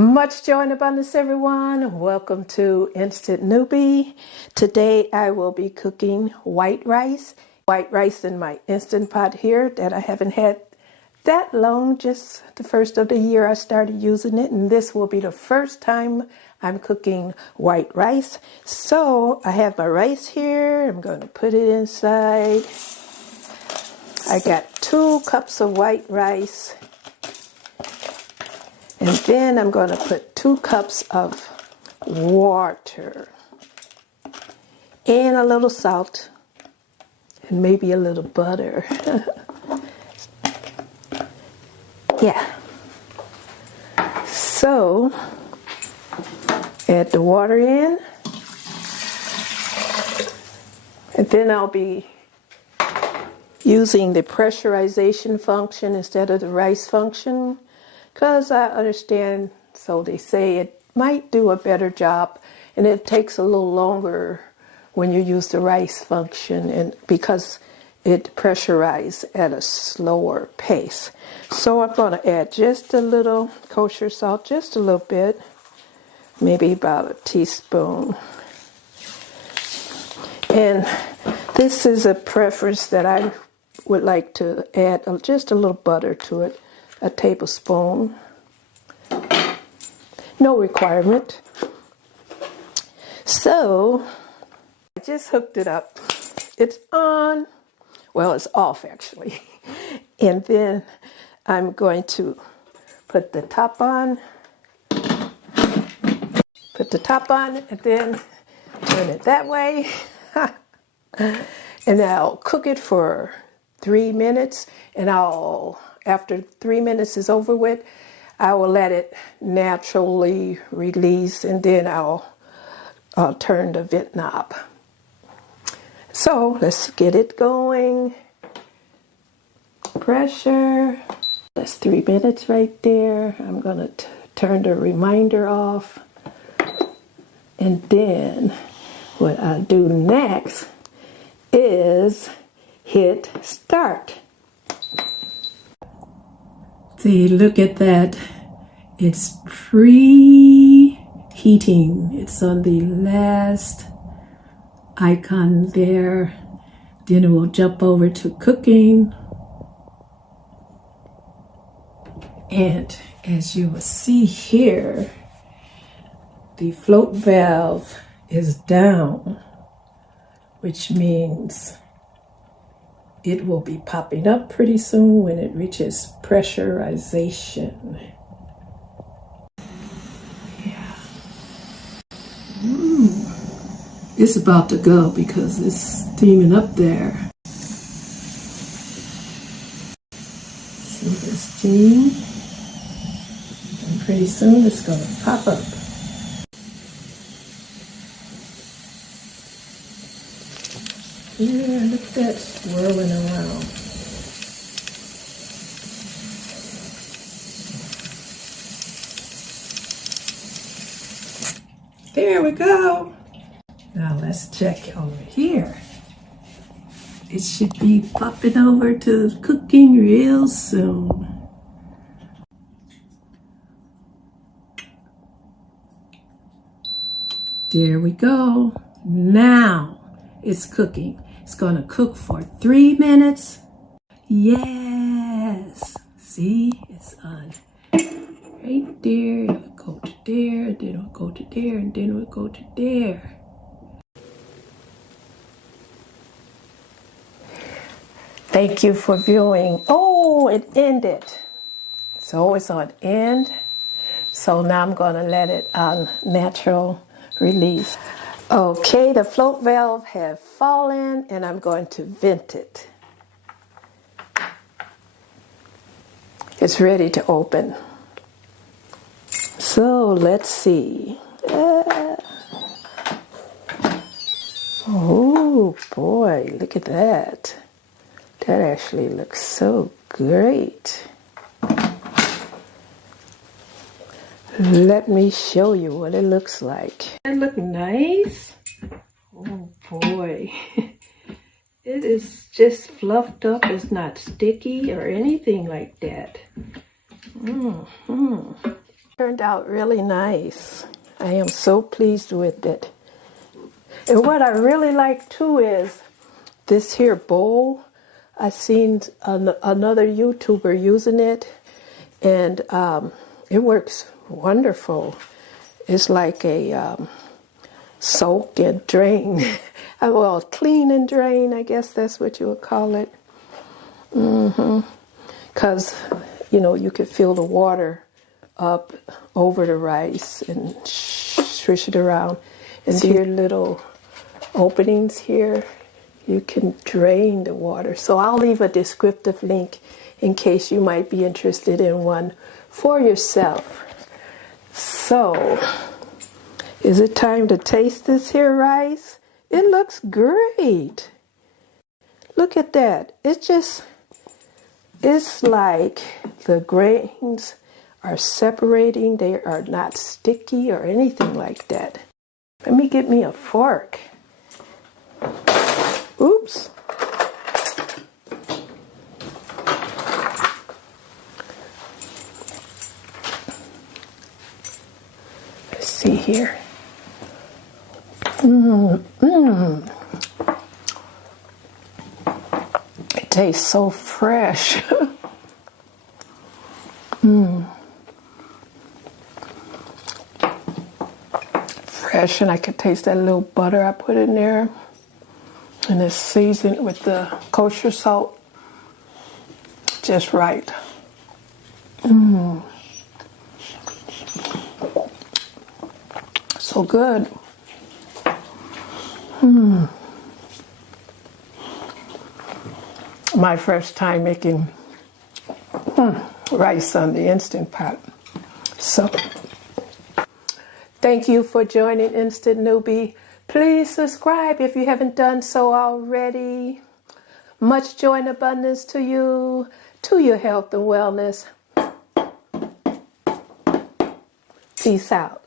Much joy and abundance, everyone. Welcome to Instant Newbie. Today I will be cooking white rice. White rice in my Instant Pot here that I haven't had that long, just the first of the year I started using it, and this will be the first time I'm cooking white rice. So I have my rice here. I'm going to put it inside. I got 2 cups of white rice. And then I'm going to put 2 cups of water and a little salt and maybe a little butter. Yeah. So add the water in, and then I'll be using the pressurization function instead of the rice function, because I understand, so they say, it might do a better job, and it takes a little longer when you use the rice function, and because it pressurizes at a slower pace. So I'm going to add just a little kosher salt, just a little bit, maybe about a teaspoon. And this is a preference that I would like to add just a little butter to it, a tablespoon. No requirement. So I just hooked it up. It's on. Well, it's off actually. And then I'm going to put the top on. Put the top on and then turn it that way. And I'll cook it for 3 minutes, and after 3 minutes is over with, I will let it naturally release, and then I'll turn the vent knob. So let's get it going. Pressure. That's 3 minutes right there. I'm going to turn the reminder off. And then what I'll do next is hit start. See, look at that. It's preheating. It's on the last icon there. Then it will jump over to cooking. And as you will see here, the float valve is down, which means it will be popping up pretty soon when it reaches pressurization. Yeah. It's about to go because it's steaming up there. See the steam? And pretty soon it's going to pop up. Yeah, look at that swirling around. There we go. Now let's check over here. It should be popping over to cooking real soon. There we go. Now it's cooking. It's going to cook for 3 minutes. Yes. See, it's on right there. It'll go to there, and then it'll go to there, and then it'll go to there. Thank you for viewing. Oh, it ended. So it's on end. So now I'm going to let it on natural release. Okay, the float valve has fallen, and I'm going to vent it. It's ready to open. So let's see. Oh boy, look at that. That actually looks so great. Let me show you what it looks like. It looks nice. Oh boy. It is just fluffed up. It's not sticky or anything like that. Turned out really nice. I am so pleased with it. And what I really like too is this here bowl. I seen another YouTuber using it, and it works wonderful. It's like a soak and drain. Well, clean and drain, I guess that's what you would call it. Because, you know, you could fill the water up over the rice and swish it around. And see your little openings here, you can drain the water. So I'll leave a descriptive link in case you might be interested in one for yourself. So, is it time to taste this here rice? It looks great. Look at that. It's like the grains are separating. They are not sticky or anything like that. Let me get me a fork. Oops. Let's see here. It tastes so fresh. Fresh, and I could taste that little butter I put in there. And it's seasoned with the kosher salt. Just right. So good. My first time making rice on the Instant Pot. So, thank you for joining Instant Newbie. Please subscribe if you haven't done so already. Much joy and abundance to you, to your health and wellness. Peace out.